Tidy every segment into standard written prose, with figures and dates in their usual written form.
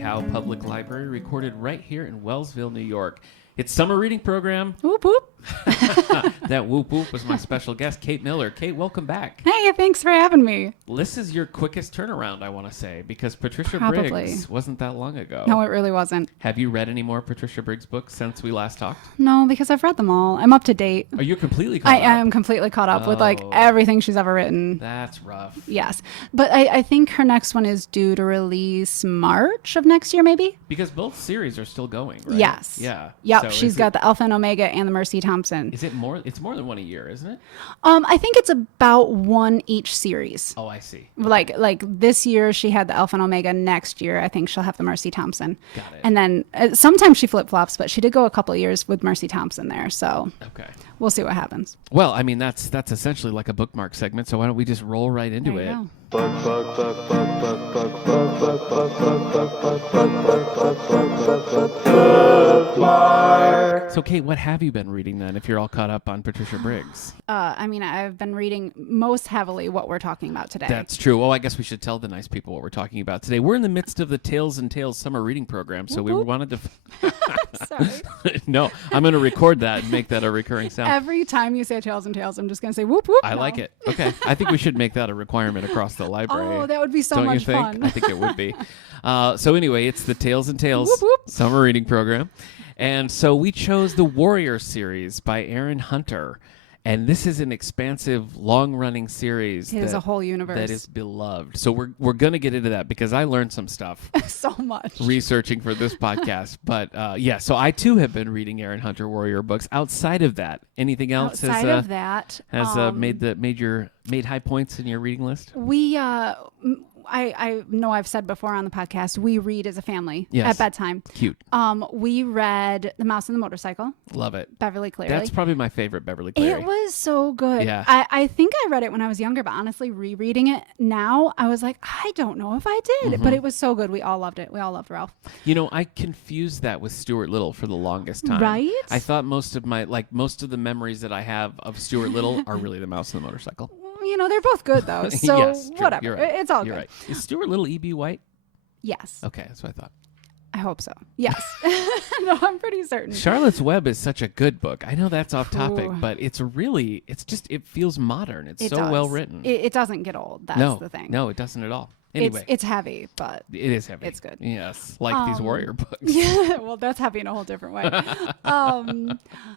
Howe Public Library, recorded right here in Wellsville, New York. It's summer reading program. Whoop, whoop. That whoop whoop was my special guest, Kate Miller. Kate, welcome back. Hey, thanks for having me. This is your quickest turnaround, I want to say, because Patricia Probably. Briggs wasn't that long ago. No, it really wasn't. Have you read any more Patricia Briggs books since we last talked? No, because I've read them all. I'm up to date. Are you completely caught I up? am completely caught up with like everything she's ever written. That's rough. Yes. But I think her next one is due to release March of next year, maybe? Because both series are still going, right? Yes. Yeah. Yep. So She's got the Alpha and Omega and the Mercy Thompson. Is it more? It's more than one a year, isn't it? I think it's about one each series. Oh, I see. Like this year she had the Alpha and Omega. Next year I think she'll have the Mercy Thompson. Got it. And then sometimes she flip-flops, but she did go a couple of years with Mercy Thompson there. So Okay. we'll see what happens. Well, I mean, that's essentially like a bookmark segment, so why don't we just roll right into There it? you go. So, Kate, what have you been reading then, if you're all caught up on Patricia Briggs? I mean, I've been reading most heavily what we're talking about today. That's true. Oh, I guess we should tell the nice people what we're talking about today. We're in the midst of the Tales and Tales summer reading program, so we wanted to... Sorry. No, I'm going to record that and make that a recurring sound. Every time you say Tales and Tales, I'm just going to say whoop, whoop. I No. like it. Okay. I think we should make that a requirement across the library. Oh, that would be so Don't much you think? fun. I think it would be. So anyway, it's the Tales and Tales Whoop, whoop. summer reading program. And so we chose the Warrior series by Erin Hunter. And this is an expansive, long-running series It is a whole universe. that is beloved. So we're going to get into that because I learned some stuff so much. researching for this podcast. But yeah, so I too have been reading Erin Hunter Warrior books. Outside of that, anything else Outside of that, has made high points in your reading list? we I know I've said before on the podcast, we read as a family Yes. at bedtime. Cute. We read The Mouse and the Motorcycle, Love it. Beverly Cleary. That's probably my favorite Beverly Cleary. It was so good. Yeah. I think I read it when I was younger, but honestly, rereading it now, I was like, I don't know if I did, Mm-hmm. but it was so good. We all loved it. We all loved Ralph. You know, I confused that with Stuart Little for the longest time. Right? I thought most of the memories that I have of Stuart Little are really The Mouse and the Motorcycle. You know, they're both good though. So Yes, true. whatever. You're right. It's all You're good. right. Is Stuart Little E.B. White? Yes. Okay, that's what I thought. I hope so. Yes. No, I'm pretty certain. Charlotte's Web is such a good book. I know that's off topic, Ooh. but it feels modern. It's It so does. well written. It doesn't get old. That's no, the thing. No, it doesn't at all. Anyway, It's heavy, but it is heavy. it's good. Yes, like these Warrior books. yeah, well, that's heavy in a whole different way.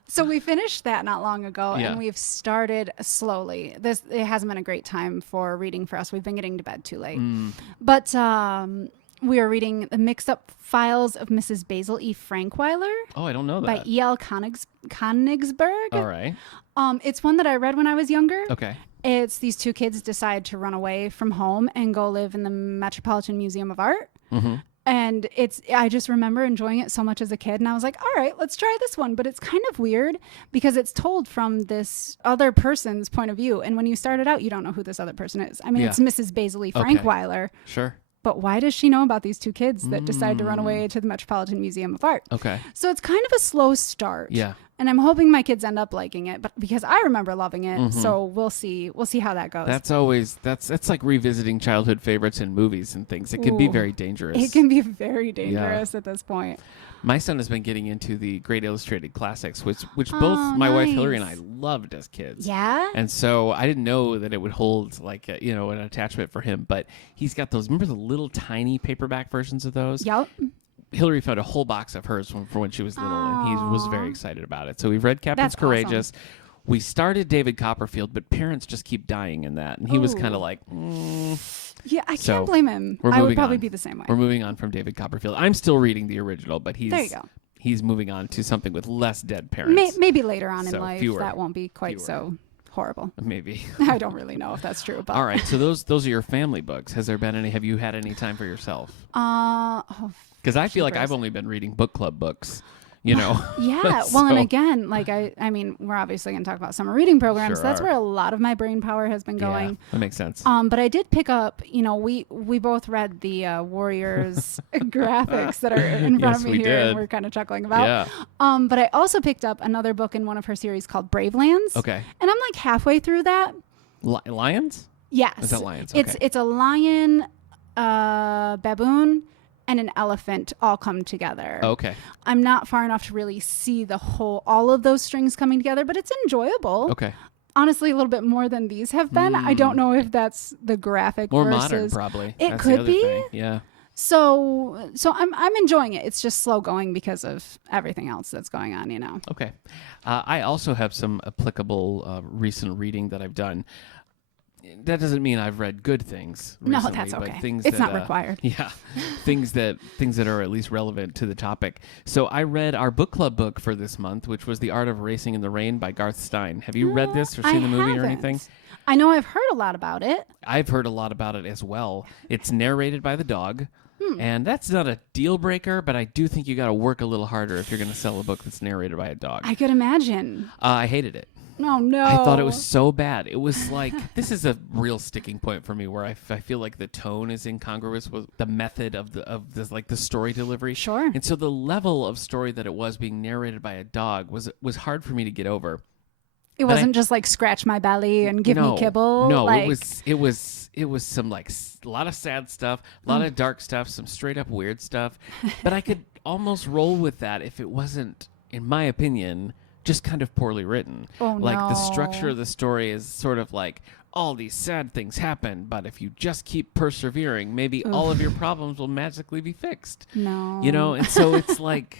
So we finished that not long ago, Yeah. and we've started slowly. It hasn't been a great time for reading for us. We've been getting to bed too late, but we are reading The Mixed Up Files of Mrs. Basil E. Frankweiler Oh, I don't know by that. E.L. Konigsberg. All right. It's one that I read when I was younger. Okay. It's these two kids decide to run away from home and go live in the Metropolitan Museum of Art. Mm-hmm. And I just remember enjoying it so much as a kid. And I was like, all right, let's try this one. But it's kind of weird because it's told from this other person's point of view. And when you start it out, you don't know who this other person is. I mean, Yeah. it's Mrs. Basil E. Okay. Frankweiler. Sure. But why does she know about these two kids that decide to run away to the Metropolitan Museum of Art? Okay. So it's kind of a slow start. Yeah. And I'm hoping my kids end up liking it, but because I remember loving it, so we'll see how that goes. That's like revisiting childhood favorites in movies and things. It can be Ooh. very dangerous. It can be very dangerous at this point. My son has been getting into the Great Illustrated Classics, which Oh, both my wife Hillary and I nice. loved as kids. Yeah. And so I didn't know that it would hold like an attachment for him, but he's got those. Remember the little tiny paperback versions of those? Yep. Hillary found a whole box of hers for when she was little, and he was very excited about it. So we've read Captain That's Courageous. We started David Copperfield, but parents just keep dying in that, and he was kind of like. Yeah, I So, can't blame him. we're I would moving probably on. be the same way. We're moving on from David Copperfield. I'm still reading the original, but There you go. he's moving on to something with less dead parents. Maybe later on in So, life fewer. that won't be quite Fewer. so horrible. Maybe. I don't really know if that's true, but All right. So those are your family books. Has there been any? Have you had any time for yourself? Because I feel like Jeepers. I've only been reading book club books. You know. yeah. Well, and So- again, like I mean, we're obviously going to talk about summer reading programs. Sure That's are. where a lot of my brain power has been going. Yeah, that makes sense. But I did pick up, we both read the Warriors graphics that are in front Yes, of me we here did. and we're kind of chuckling about. Yeah. But I also picked up another book in one of her series called Bravelands. Okay. And I'm like halfway through that. Lions? Yes. Is that lions? It's Okay. it's a lion, baboon, and an elephant all come together. Okay. I'm not far enough to really see all of those strings coming together, but it's enjoyable. Okay. Honestly, a little bit more than these have been. I don't know if that's the graphic More versus modern, probably. It That's could the other be. thing. Yeah. So I'm enjoying it. It's just slow going because of everything else that's going on, Okay. I also have some applicable recent reading that I've done. That doesn't mean I've read good things recently, No, that's okay. but things It's that, not required. Yeah, things that are at least relevant to the topic. So I read our book club book for this month, which was The Art of Racing in the Rain by Garth Stein. Have you read this or seen the movie or anything? I know I've heard a lot about it. I've heard a lot about it as well. It's narrated by the dog. And that's not a deal breaker, but I do think you got to work a little harder if you're going to sell a book that's narrated by a dog. I could imagine. I hated it. Oh, no. I thought it was so bad. It was like, this is a real sticking point for me where I feel like the tone is incongruous with the method of the story delivery. Sure. And so the level of story that it was being narrated by a dog was hard for me to get over. It wasn't just like scratch my belly and give me kibble. No, like... it was some like a lot of sad stuff, a lot of dark stuff, some straight up weird stuff. But I could almost roll with that if it wasn't, in my opinion, just kind of poorly written. Oh, like no. the structure of the story is sort of like all these sad things happen, but if you just keep persevering, maybe all of your problems will magically be fixed. No. And so it's like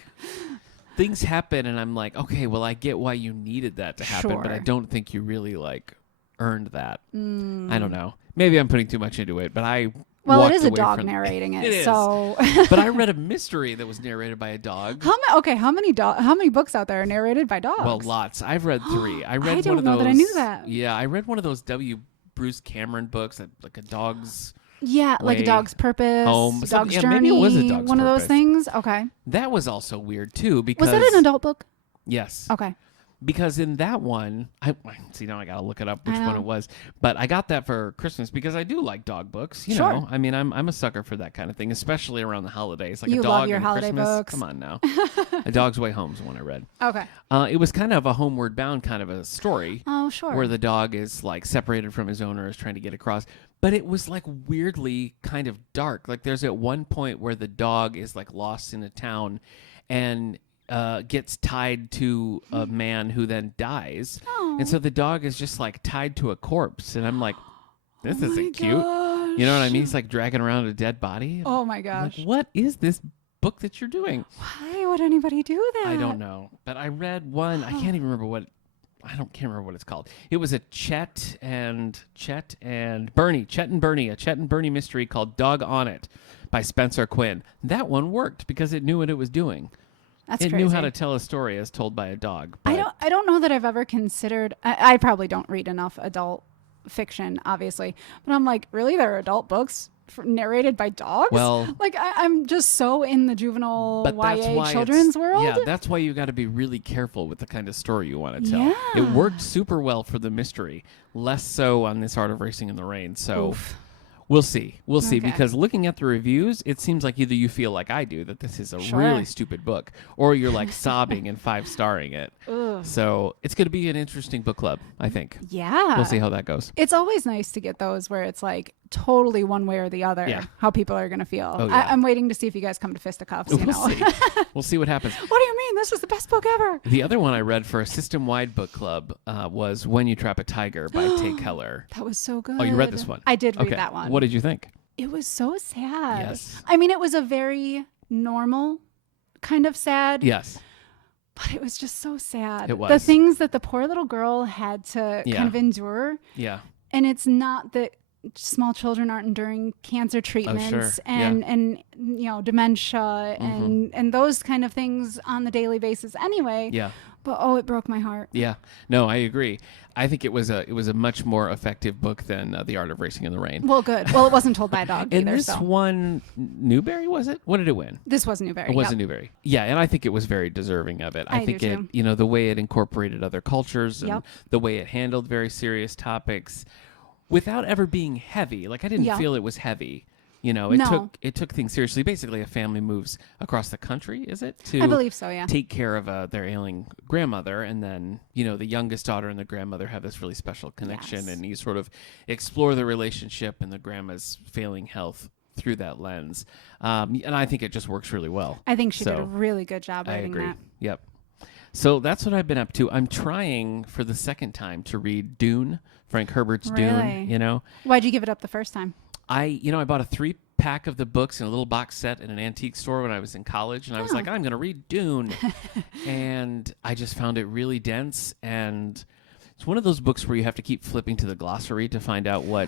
things happen and I'm like, okay, well, I get why you needed that to happen, but I don't think you really like earned that. I don't know. Maybe I'm putting too much into it, but I Well, it is a away dog from narrating it, It is. so. But I read a mystery that was narrated by a dog. How many books out there are narrated by dogs? Well, lots. I've read 3. I read I one of don't know those. that I knew that. Yeah, I read one of those W. Bruce Cameron books, like a dog's. Yeah, like a dog's purpose, Home, dog's yeah, journey. maybe it was a dog's one of purpose. those things. Okay. That was also weird too because Was that an adult book? Yes. Okay. Because in that one, I see now I gotta look it up which I one know. it was. But I got that for Christmas because I do like dog books. You Sure. know, I mean, I'm a sucker for that kind of thing, especially around the holidays. Like You a dog love your and holiday Christmas. books. Come on now, A Dog's Way Home is the one I read. Okay. It was kind of a homeward bound kind of a story. Oh, sure. Where the dog is like separated from his owner, is trying to get across. But it was like weirdly kind of dark. Like there's at one point where the dog is like lost in a town and gets tied to a man who then dies. Oh. And so the dog is just like tied to a corpse. And I'm like, this Oh my isn't cute. gosh. You know what I mean? He's like dragging around a dead body. Oh my I'm gosh. like, what is this book that you're doing? Why would anybody do that? I don't know. But I read one. I can't even remember what. Can't remember what it's called. It was a Chet and Bernie, a Chet and Bernie mystery called Dog on It by Spencer Quinn. That one worked because it knew what it was doing. That's It crazy. knew how to tell a story as told by a dog. But I don't know that I've ever considered. I probably don't read enough adult fiction, obviously, but I'm like, really, there are adult books narrated by dogs? Well, like I'm just so in the juvenile but that's YA why children's world. Yeah, that's why you got to be really careful with the kind of story you want to tell. Yeah. It worked super well for the mystery, less so on this Art of Racing in the Rain. So. Oof. We'll see. We'll see. Okay. Because looking at the reviews, it seems like either you feel like I do, that this is a Sure. really stupid book, or you're like sobbing and 5-starring it. Ugh. So it's going to be an interesting book club, I think. Yeah. We'll see how that goes. It's always nice to get those where it's like totally one way or the other Yeah. how people are going to feel. Oh, yeah. I'm waiting to see if you guys come to fisticuffs, you know. We'll see. We'll see what happens. What do you mean? This was the best book ever. The other one I read for a system-wide book club was When You Trap a Tiger by Tay Keller. That was so good. Oh, you read this one? I did read Okay. that one. What did you think? It was so sad. Yes. I mean, it was a very normal kind of sad. Yes. But it was just so sad. It was. The things that the poor little girl had to Yeah. kind of endure. Yeah. And it's not that small children aren't enduring cancer treatments Oh, sure. and you know, dementia and those kind of things on the daily basis anyway. Yeah. But oh, it broke my heart. Yeah. No, I agree. I think it was a much more effective book than The Art of Racing in the Rain. Well, good. Well, it wasn't told by a dog And either. this So one, Newbery, was it? What did it win? this was Newbery. It was yep. a Newbery. Yeah, and I think it was very deserving of it. I think do it, too. you know, the way it incorporated other cultures and Yep. the way it handled very serious topics without ever being heavy. Like I didn't Yeah. feel it was heavy. You know, it No. took things seriously. Basically, a family moves across the country, is it? To I believe so, yeah. take care of their ailing grandmother, and then you know the youngest daughter and the grandmother have this really special connection, Yes. and you sort of explore the relationship and the grandma's failing health through that lens. And I think it just works really well. I think she did a So, really good job I writing agree. that. Yep. So that's what I've been up to. I'm trying for the second time to read Dune, Frank Herbert's Really? Dune, Why'd you give it up the first time? I bought a 3-pack of the books in a little box set in an antique store when I was in college, and I was like, I'm going to read Dune. And I just found it really dense, and it's one of those books where you have to keep flipping to the glossary to find out what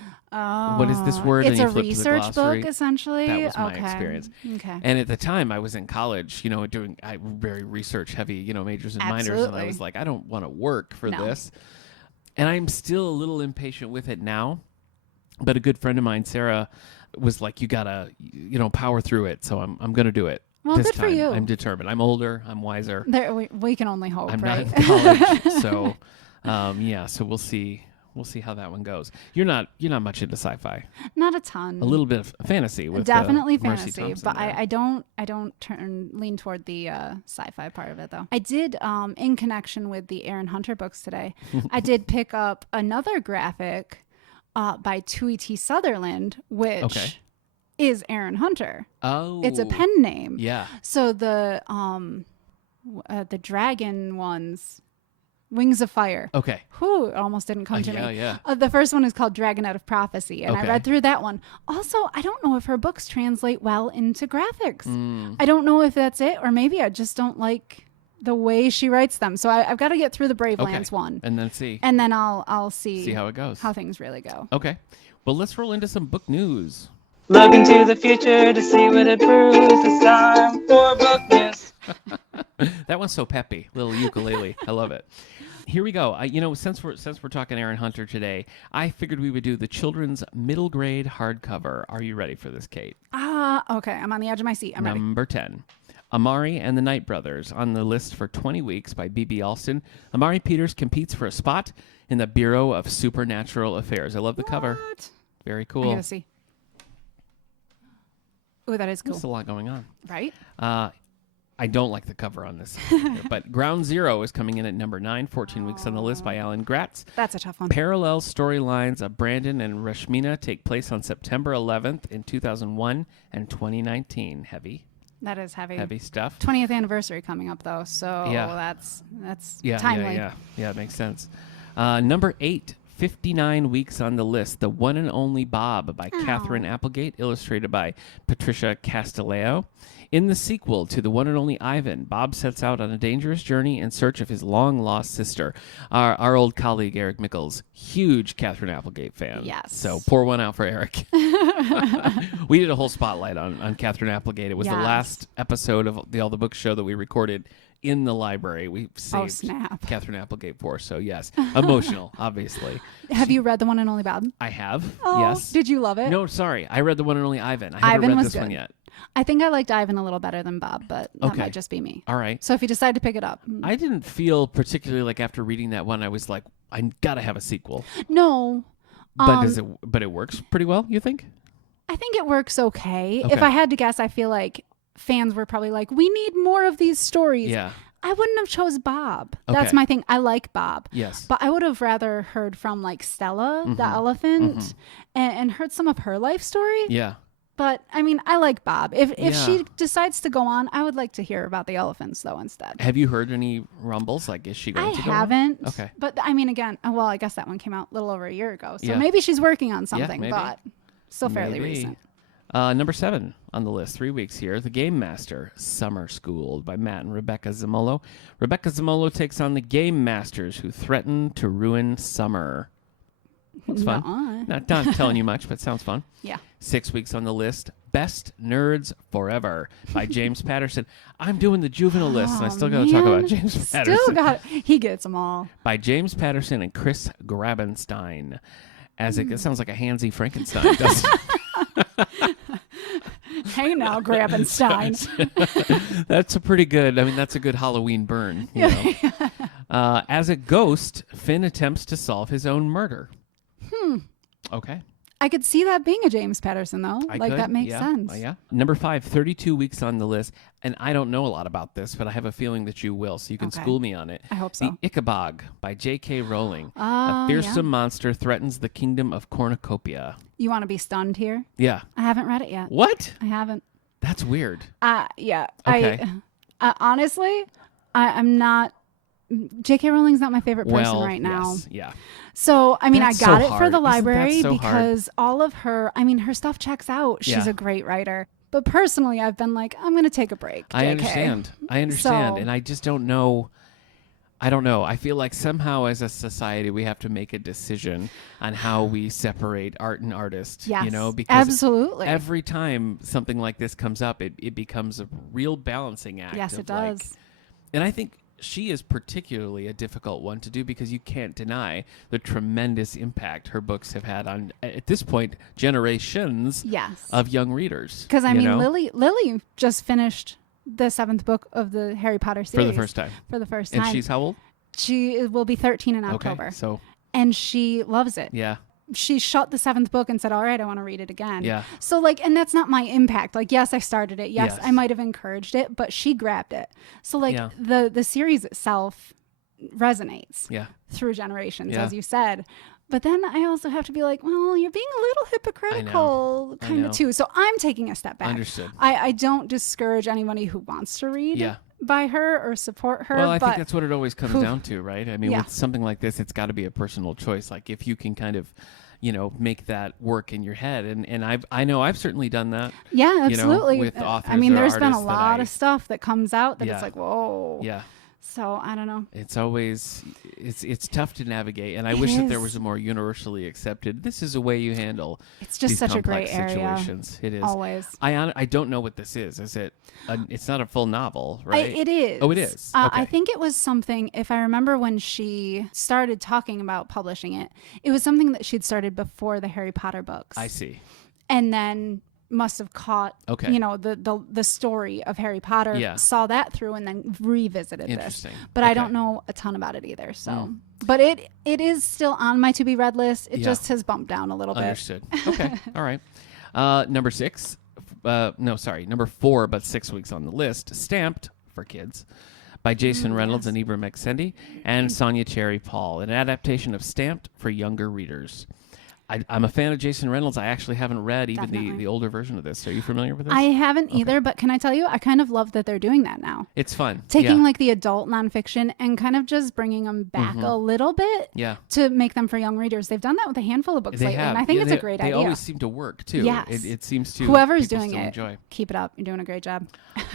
is this word, It's and you a flip to the research glossary. book, essentially. That was my Okay. experience. Okay. And at the time, I was in college, doing very research-heavy, majors and minors, and I Absolutely. was like, I don't want to work for No. this. And I'm still a little impatient with it now, but a good friend of mine, Sarah, was like, you gotta, power through it. So I'm gonna do it. Well, this good for time. you. I'm determined. I'm older. I'm wiser. We can only hope, I'm right? not in college, so so we'll see. We'll see how that one goes. You're not much into sci-fi. Not a ton. A little bit of fantasy with Definitely Mercy fantasy, Thompson but there. I don't lean toward the sci-fi part of it though. I did in connection with the Erin Hunter books today. I did pick up another graphic by Tui T. Sutherland, which is Erin Hunter. Oh, It's a pen name. Yeah. So the dragon ones, Wings of Fire. Okay. Whew, it almost didn't come to Yeah, me. yeah. The first one is called Dragon Out of Prophecy, and I Okay. read through that one. Also, I don't know if her books translate well into graphics. Mm. I don't know if that's it, or maybe I just don't like the way she writes them. So I've got to get through the Brave Lands one, And then see and then I'll see how it goes. how things really go. Okay. Well, let's roll into some book news. Look into the future to see what it proves. It's time for book news. That one's so peppy, little ukulele. I love it. Here we go. Since we're talking Erin Hunter today, I figured we would do the children's middle grade hardcover. Are you ready for this, Kate? Okay. I'm on the edge of my seat. I'm ready. Number 10. Amari and the Night Brothers, on the list for 20 weeks by B.B. Alston. Amari Peters competes for a spot in the Bureau of Supernatural Affairs. I love the cover. What? Very I cool. gotta see. Oh, that is cool. There's a lot going on. Right? I don't like the cover on this. But Ground Zero is coming in at number 9, 14 weeks on the list by Alan Gratz. That's a tough one. Parallel storylines of Brandon and Rashmina take place on September 11th in 2001 and 2019. Heavy That is heavy. heavy stuff. 20th anniversary coming up though, so Yeah. that's Yeah, timely. yeah, it makes sense. Number 8, 59 weeks on the list, The One and Only Bob by Catherine Applegate, illustrated by Patricia Castileo. In the sequel to The One and Only Ivan, Bob sets out on a dangerous journey in search of his long-lost sister. Our old colleague, Eric Mickles, huge Catherine Applegate fan. Yes. So pour one out for Eric. We did a whole spotlight on Catherine Applegate. It was the Yes. last episode of the All the Books show that we recorded in the library. We saved snap. Catherine Applegate for, so yes. Emotional, obviously. Have you read The One and Only Bob? I have, Oh, yes. did you love it? No, sorry. I read The One and Only Ivan. I haven't Ivan read was this one good. yet. I think I liked Ivan a little better than Bob, but that Okay. might just be me. All right. So if you decide to pick it up, I didn't feel particularly like after reading that one, I was like, I gotta have a sequel. no. But it works pretty well, you think? I think it works okay. Okay. If I had to guess, I feel like fans were probably like, we need more of these stories. Yeah. I wouldn't have chose Bob. That's Okay. my thing. I like Bob. Yes. But I would have rather heard from like Stella, Mm-hmm. the elephant, and heard some of her life story. Yeah. But I mean, I like Bob. If Yeah. she decides to go on, I would like to hear about the elephants though instead. Have you heard any rumbles? Like, is she going I to go on? haven't. Okay. But I mean, again, well, I guess that one came out a little over a year ago. So Yeah. maybe she's working on something, maybe. but still fairly Maybe. recent. Number 7 on the list, 3 weeks here, The Game Master, Summer School by Matt and Rebecca Zamolo. Rebecca Zamolo takes on the Game Masters who threaten to ruin summer. Looks fun. Nuh-uh. Not telling you much, but sounds fun. Yeah. 6 weeks on the list, Best Nerds Forever by James Patterson. I'm doing the juvenile list, and I still got to talk Man. about James Patterson. Still got he gets them all. By James Patterson and Chris Grabenstein. It sounds like a Hansy Frankenstein, doesn't it? Hey now, Grabenstein. That's a pretty good, that's a good Halloween burn. You know? As a ghost, Finn attempts to solve his own murder. Okay. I could see that being a James Patterson, though. I like, could, that makes yeah. sense. Yeah. Number 5, 32 weeks on the list. And I don't know a lot about this, but I have a feeling that you will, so you can Okay. school me on it. I hope so. The Ichabod by J.K. Rowling. Oh, A fearsome yeah. monster threatens the kingdom of cornucopia. You want to be stunned here? Yeah. I haven't read it yet. What? I haven't. That's weird. Yeah. Okay. Honestly, I'm not. J.K. Rowling's not my favorite person right now. Yes. Yeah. So, I mean, That's I got so it for hard. the Isn't that library so hard? because all of her, I mean, her stuff checks out. She's Yeah. a great writer. But personally, I've been like, I'm going to take a break. I JK. understand. So- And I just don't know. I don't know. I feel like somehow as a society we have to make a decision on how we separate art and artist. Yes, You know, because absolutely. every time something like this comes up, it becomes a real balancing act. Yes, of it does. And I think she is particularly a difficult one to do because you can't deny the tremendous impact her books have had on, at this point, generations Yes. of young readers. Because, I you mean, know? Lily just finished the 7th book of the Harry Potter For series. the first time. For the first And time. she's how old? She will be 13 in October. Okay, so And she loves it. yeah. She shut the 7th book and said, all right, I want to read it again. Yeah. So, like, and that's not my impact. Like, yes, I started it. Yes, Yes. I might have encouraged it, but she grabbed it. So, like, Yeah. the series itself resonates Yeah. through generations, Yeah. as you said. But then I also have to be like, well, you're being a little hypocritical I kind know. of too. So I'm taking a step back. Understood. I don't discourage anybody who wants to read Yeah. by her or support her. Well, I but think that's what it always comes whew. down to, right? I mean, Yeah. with something like this, it's got to be a personal choice. Like if you can kind of, make that work in your head. And I know I've certainly done that. yeah, you know, absolutely. with I authors mean, or there's been a artists that lot I- of stuff that comes out that Yeah. it's like, whoa. Yeah. So I don't know. It's always it's tough to navigate, and I It wish that there is. was a more universally accepted. This is a way you handle It's just these such a complex great area. situations. It is. Always. I don't know what this is. Is it? It's not a full novel, right? It is. Oh, it is. I Okay. think it was something, if I remember when she started talking about publishing it, it was something that she'd started before the Harry Potter books. I see. And then must have caught, Okay. the story of Harry Potter, Yeah. saw that through and then revisited this. Interesting. But I Okay. don't know a ton about it either. So, but it is still on my to be read list. It Yeah. just has bumped down a little bit. Understood. Okay. All right. Number 6. Number 4, but 6 weeks on the list. Stamped for kids by Jason Reynolds and Ibram X. Kendi and Sonia Cherry Paul, an adaptation of Stamped for younger readers. I'm a fan of Jason Reynolds. I actually haven't read even Definitely. the older version of this. Are you familiar with this? I haven't either, but can I tell you, I kind of love that they're doing that now. It's fun. Taking yeah. like the adult nonfiction and kind of just bringing them back a little bit Yeah. to make them for young readers. They've done that with a handful of books They lately, have. and I think Yeah, it's a great they idea. always seem to work too. Yes. It seems to. Whoever's people doing still it, enjoy. keep it up. You're doing a great job.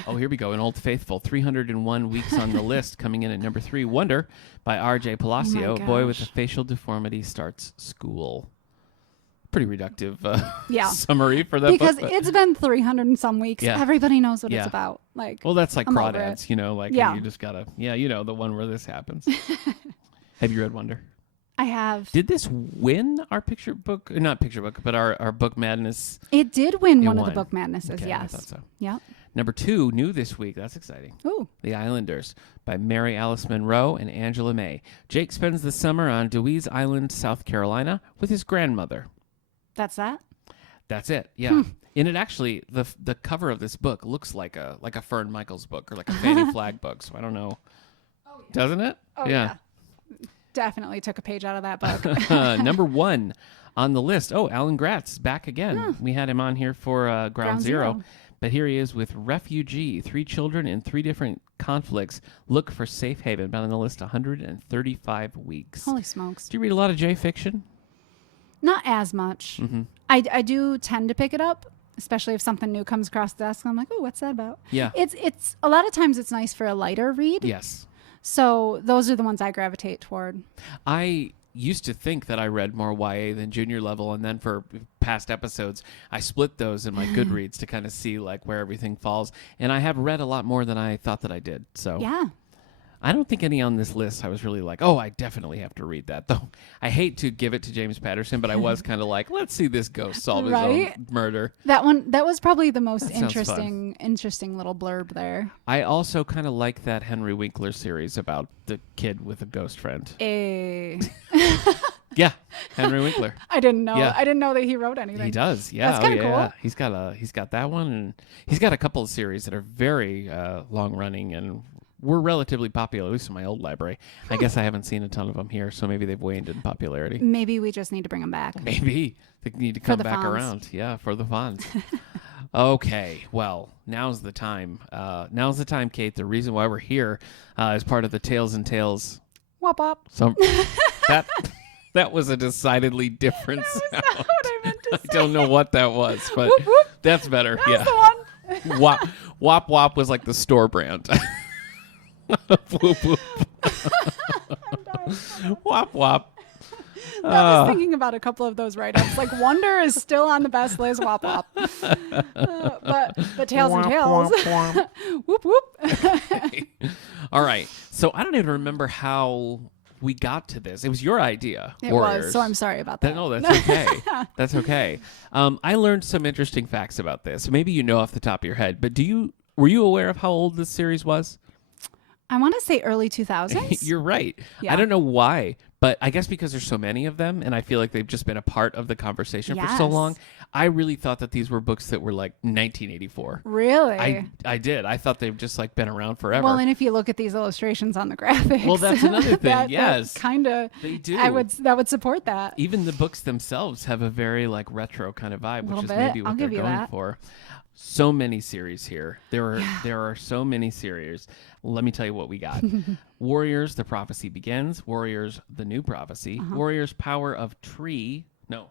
Oh, here we go. An Old Faithful. 301 weeks on the list. Coming in at number 3, Wonder by R.J. Palacio. A boy with a gosh. facial deformity starts school. Pretty reductive Yeah. summary for that Because book. but- it's been 300 and some weeks. Yeah. Everybody knows what Yeah. it's about. Like, well, that's like I'm over crawdads, it. Yeah. you just gotta, the one where this happens. Have you read Wonder? I have. Did this win our picture book? Not picture book, but our book madness. It did win It one of won. the book madnesses, Okay, I yes. thought so. Yeah. Number 2, new this week. That's exciting. Ooh. The Islanders by Mary Alice Monroe and Angela May. Jake spends the summer on Dewey's Island, South Carolina, with his grandmother. That's that? That's it. Yeah. And it actually, the cover of this book looks like a Fern Michaels book or like a Fannie Flagg book. So I don't know. Doesn't it? Oh, yeah. Definitely took a page out of that book. Number 1 on the list. Oh, Alan Gratz back again. We had him on here for Ground Ground Zero. Zero. But here he is with Refugee, 3 children in 3 different conflicts. Look for safe haven. Been on the list 135 weeks. Holy smokes. Do you read a lot of J fiction? Not as much. Mm-hmm. I do tend to pick it up, especially if something new comes across the desk. I'm like, oh, what's that about? Yeah. It's a lot of times it's nice for a lighter read. Yes. So those are the ones I gravitate toward. I used to think that I read more YA than junior level, and then for past episodes, I split those in my Goodreads to kind of see like where everything falls. And I have read a lot more than I thought that I did. So Yeah. I don't think any on this list I was really like, oh, I definitely have to read that. Though I hate to give it to James Patterson, but I was kind of like, let's see this ghost solve his Right? own murder. That was probably the most That sounds interesting little blurb there. I also kind of like that Henry Winkler series about the kid with a ghost friend. Yeah, Henry Winkler. I didn't know. Yeah. I didn't know that he wrote anything. He does. Yeah. That's kinda cool. He's got that one, and he's got a couple of series that are very long running and were relatively popular, at least in my old library. I guess I haven't seen a ton of them here, so maybe they've waned in popularity. Maybe we just need to bring him back. Maybe they need to come the back Fonz. around. Yeah, for the Fonz. Okay, well, now's the time. Now's the time, Kate. The reason why we're here is part of the Tales and Tales. Wop wop. Some that was a decidedly different sound. Not what I meant to say. I don't know what that was, but Whoop, whoop. that's better. That's Yeah. the one. Wop Wop Wop was like the store brand. Whoop whoop. Wop Wop. I was thinking about a couple of those write-ups. Like Wonder is still on the best list. Wop wop. But Tales and Tales. Whoop whoop. All right. So I don't even remember how we got to this. It was your idea. It Warriors. was. So I'm sorry about that. No, that's okay. That's okay. I learned some interesting facts about this. Maybe you know off the top of your head, but were you aware of how old this series was? I want to say early 2000s. You're right. Yeah. I don't know why, but I guess because there's so many of them, and I feel like they've just been a part of the conversation for so Yes. long. I really thought that these were books that were like 1984. Really? I did. I thought they've just like been around forever. Well, and if you look at these illustrations on the graphics, Well, that's another thing. Yes. kind of. They do. That would support that. Even the books themselves have a very like retro kind of vibe, which Little is bit. maybe what I'll they're give you going that. for. So many series here. There are so many series. Let me tell you what we got. Warriors, The Prophecy Begins. Warriors, The New Prophecy. Warriors, Power of Tree. No,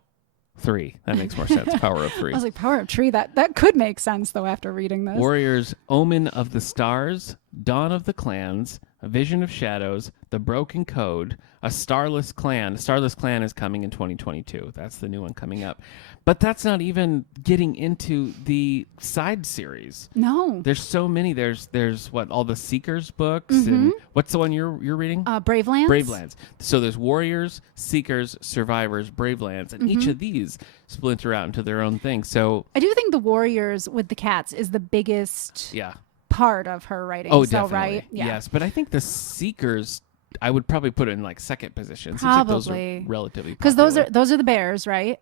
3. That makes more sense. Power of 3. I was like, Power of Tree. That could make sense though after reading this. Warriors, Omen of the Stars. Dawn of the Clans. A Vision of Shadows. The Broken Code. A Starless Clan. A Starless Clan is coming in 2022. That's the new one coming up. But that's not even getting into the side series. No. There's so many. There's what, all the Seekers books, and what's the one you're reading? Bravelands. Bravelands. So there's Warriors, Seekers, Survivors, Bravelands, and each of these splinter out into their own thing. So I do think the Warriors with the cats is the biggest yeah. part of her writing. Oh, so, definitely. right? Yeah. Yes, but I think the Seekers, I would probably put in like second position. Seems like those are Probably. relatively Because popular. those are the bears, right?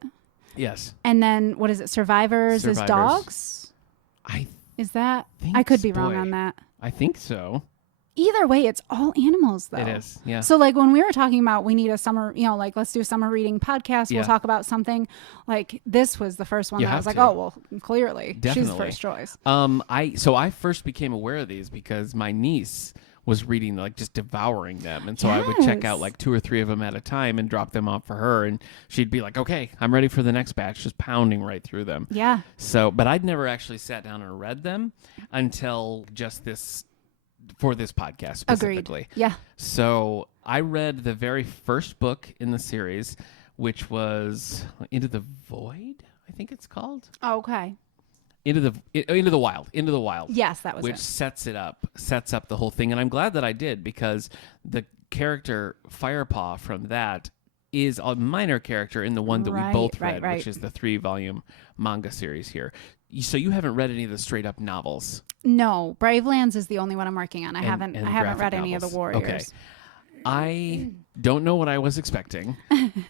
Yes. And then what is it? Survivors is Survivors. dogs. I Is that? think I could be wrong boy. on that. I think so. Either way, it's all animals though. It is. Yeah. So like when we were talking about we need a summer, like let's do a summer reading podcast. Yeah. We'll talk about something. Like this was the first one You that I have was like, to. oh well, clearly she's Definitely. the first choice. I first became aware of these because my niece was reading, like just devouring them, and so I would check out Yes. like 2 or 3 of them at a time and drop them off for her, and she'd be like, "Okay, I'm ready for the next batch," just pounding right through them. Yeah. So, but I'd never actually sat down and read them until just for this podcast specifically. Agreed. Yeah. So I read the very first book in the series, which was Into the Void, I think it's called. Okay. Into the Wild. Yes, that was which it. sets up the whole thing. And I'm glad that I did, because the character Firepaw from that is a minor character in the one that we both read, right. which is the 3-volume manga series here. So you haven't read any of the straight up novels? No, Bravelands is the only one I'm working on. I haven't and read graphic any of the novels. Warriors. Okay. I don't know what I was expecting,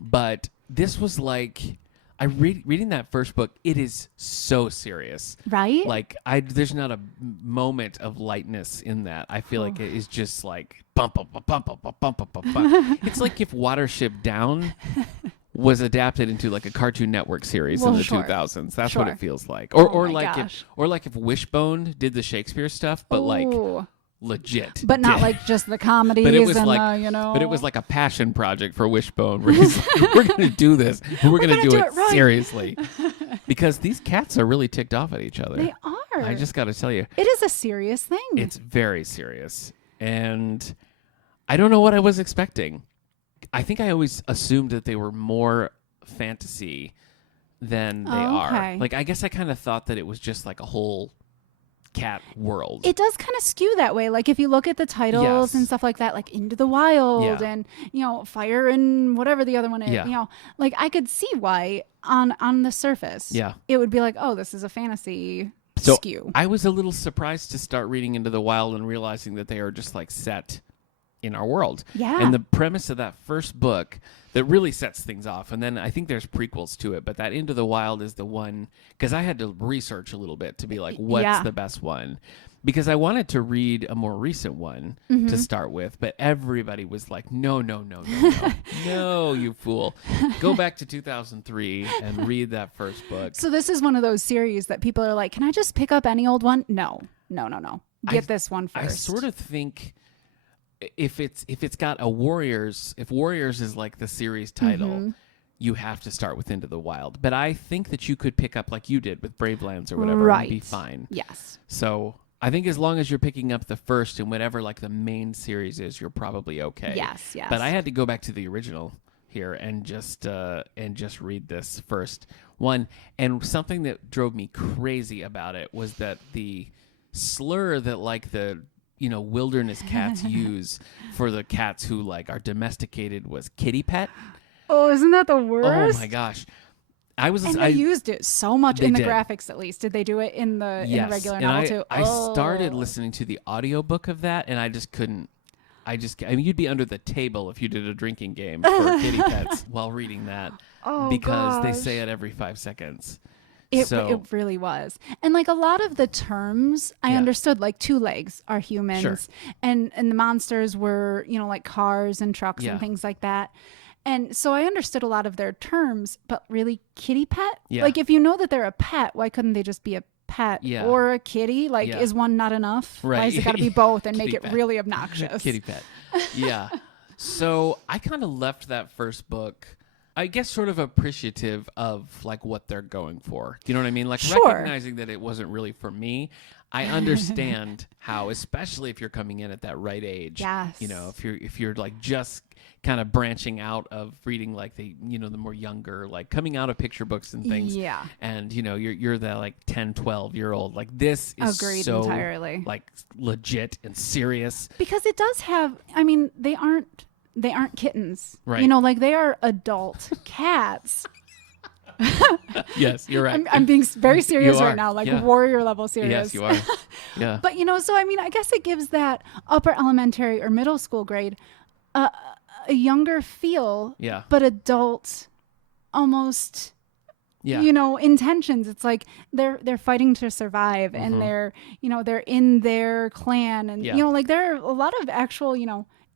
but this was like, reading that first book, it is so serious. Right? Like there's not a moment of lightness in that. I feel like it is just like bump, bump, bump, bump, bump, bump, bump, bump, bump. It's like if Watership Down was adapted into like a Cartoon Network series in the sure. 2000s. That's Sure. what it feels like. Oh Or my like gosh. if Wishbone did the Shakespeare stuff, but like Ooh. legit. But not like just the comedies But it was and like, But it was like a passion project for Wishbone. Where he's like, we're going to do this. And we're going to do it right. seriously, because these cats are really ticked off at each other. They are. I just got to tell you, It is a serious thing. it's very serious, and I don't know what I was expecting. I think I always assumed that they were more fantasy than they are. Okay. Like, I guess I kind of thought that it was just like a whole cat world. It does kind of skew that way. Like if you look at the titles Yes. and stuff like that, like Into the Wild Yeah. and Fire and whatever the other one is, Yeah. like I could see why on the surface, Yeah. it would be like, oh, this is a fantasy So skew. I was a little surprised to start reading Into the Wild and realizing that they are just like set in our world. Yeah. And the premise of that first book that really sets things off, and then I think there's prequels to it, but that Into the Wild is the one, because I had to research a little bit to be like, what's the best one? Because I wanted to read a more recent one to start with, but everybody was like, no, no, you fool. Go back to 2003 and read that first book. So this is one of those series that people are like, can I just pick up any old one? No. Get this one first. I sort of think if it's got a Warriors, if Warriors is like the series title, you have to start with Into the Wild. But I think that you could pick up like you did with Bravelands or whatever and be fine. Yes. So I think as long as you're picking up the first and whatever like the main series is, you're probably okay. Yes. But I had to go back to the original here and just read this first one. And something that drove me crazy about it was that the slur that like the wilderness cats use for the cats who like are domesticated was kitty pet. Oh, isn't that the worst? Oh my gosh. They used it so much in the did. graphics, at least. Did they do it in the regular and novel too? I started listening to the audiobook of that, and I just couldn't. I mean, you'd be under the table if you did a drinking game for kitty pets while reading that, because they say it every 5 seconds. It really was. And like a lot of the terms I understood, like 2 legs are humans, Sure. and the monsters were, like cars and trucks and things like that. And so I understood a lot of their terms, but really kitty pet? Yeah. Like if you know that they're a pet, why couldn't they just be a pet or a kitty? Like is one not enough? Right. Why has it got to be both and make Kitty it pet. really obnoxious? Kitty pet. Yeah. So I kind of left that first book, I guess, sort of appreciative of like what they're going for. Do you know what I mean? Like recognizing that it wasn't really for me. I understand how, especially if you're coming in at that right age. Yes. If you're like just kind of branching out of reading like the more younger, like coming out of picture books and things. Yeah. And you're that like 10, 12-year-old. Like this is Agreed so entirely. like legit and serious. Because it does have, I mean, they aren't kittens. Right. Like they are adult cats. Yes, you're right. I'm being very serious You are. right now, like Yeah. warrior level serious. Yes, you are. Yeah. But so I mean, I guess it gives that upper elementary or middle school grade a younger feel, but adult, almost. Yeah. Intentions. It's like they're fighting to survive, and they're they're in their clan, and like there are a lot of actual